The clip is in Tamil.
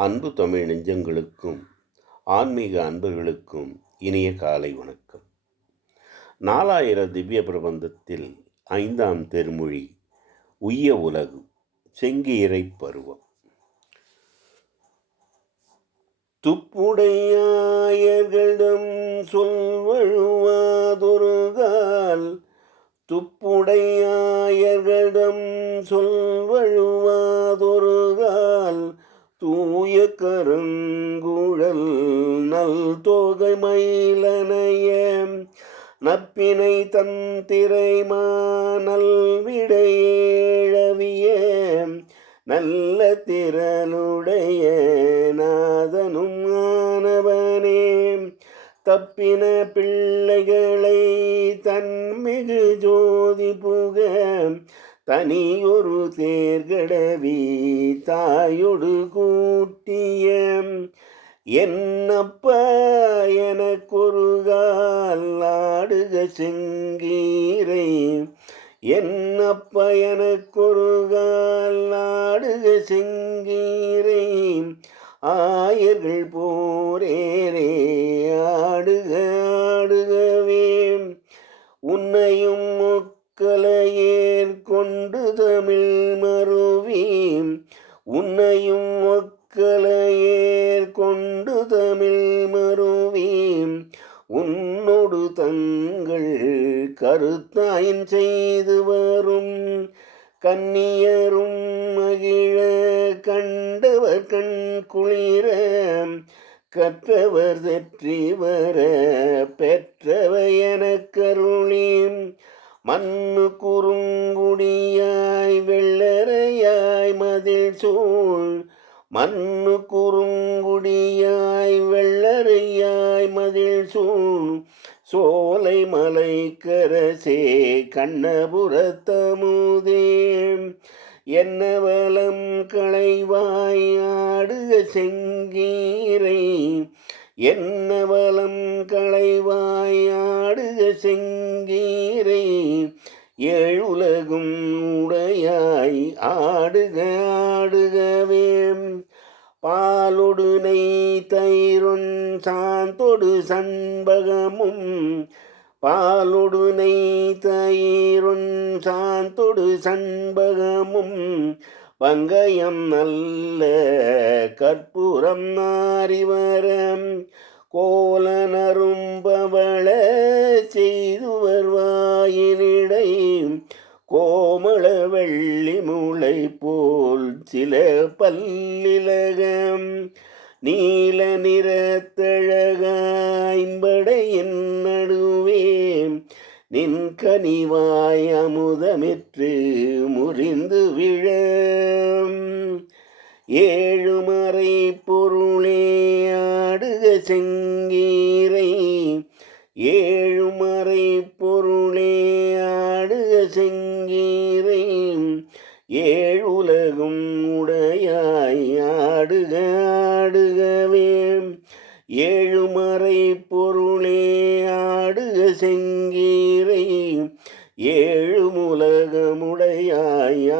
அன்பு தமிழ் நெஞ்சங்களுக்கும் ஆன்மீக அன்பர்களுக்கும் இனிய காலை வணக்கம். நாலாயிர திவ்ய பிரபந்தத்தில் ஐந்தாம் திருமொழி உய்ய உலகு செங்கீரை பருவம். துப்புடையாயர்களிடம் சொல்வழுவாதொருகால் துப்புடையாயர்களிடம் சொல்வழுவாதொருகால் தூய கருங்குழல் நல் தோகை மயிலனைய நப்பினை தந்திரைமானல் விடையேழவிய நல்ல திரளுடைய நாதனும் ஆனவனே. தப்பின பிள்ளைகளை தன்மிகு ஜோதி புக தனியொரு தேர்கடவி தாயொடு கூட்டிய என்னப்ப எனக்கொருகால் ஆடுக செங்கீரை. என்னப்ப எனக்கொருகால் ஆடுக செங்கீரை. ஆயர்கள் போரேரே ஏன் கொண்டு தமிழ் மருவீம்? உன்னையும் ஒக்கலையேர் கொண்டு தமிழ் மருவீம். உன்னோடு தங்கள் கருத்தாயின் செய்து வரும் கன்னியரும் மகிழ கண்டவர் கண் குளிர கற்றவர் தெற்றி வர பெற்றவை எனக் கருளி மண்ணு குறுங்குடியாய் வெள்ளரையாய் மதில் சூழ். மண்ணு குறுங்குடியாய் வெள்ளரையாய் மதில் சூழ். சோலை மலைக்கரசே கண்ணபுரத்தமுதே என்ன வலம் களைவாய் ஆடுக செங்கீரை. என்ன வலம் களைவாய் ஆடுக செங்கீரை. ஏழுலகும் உடையாய் ஆடுக ஆடுகவே பாலொடு நெய் தயிரொன் சாந்தொடு சண்பகமும் பாலொடு நெய் தயிரொன் சாந்தொடு சண்பகமும். வங்கயம் நல்ல கற்பூரம் நாரிவரம் கோலனர் வள்ளி மூளை போல் சில பல்லிலகம். நீல நிறத்தழகாய்படை என் நடுவே நின் கனிவாய் அமுதமிற்று முறிந்து விழ ஏழுமறை பொருளே ஆடுக செங்கீரை. ஏழுமறை ஏழுலகும் உடையாய் ஆடுக ஆடுகவே ஏழுமறை பொருளே ஆடுக செங்கீரை. ஏழு உலகமுடையாய்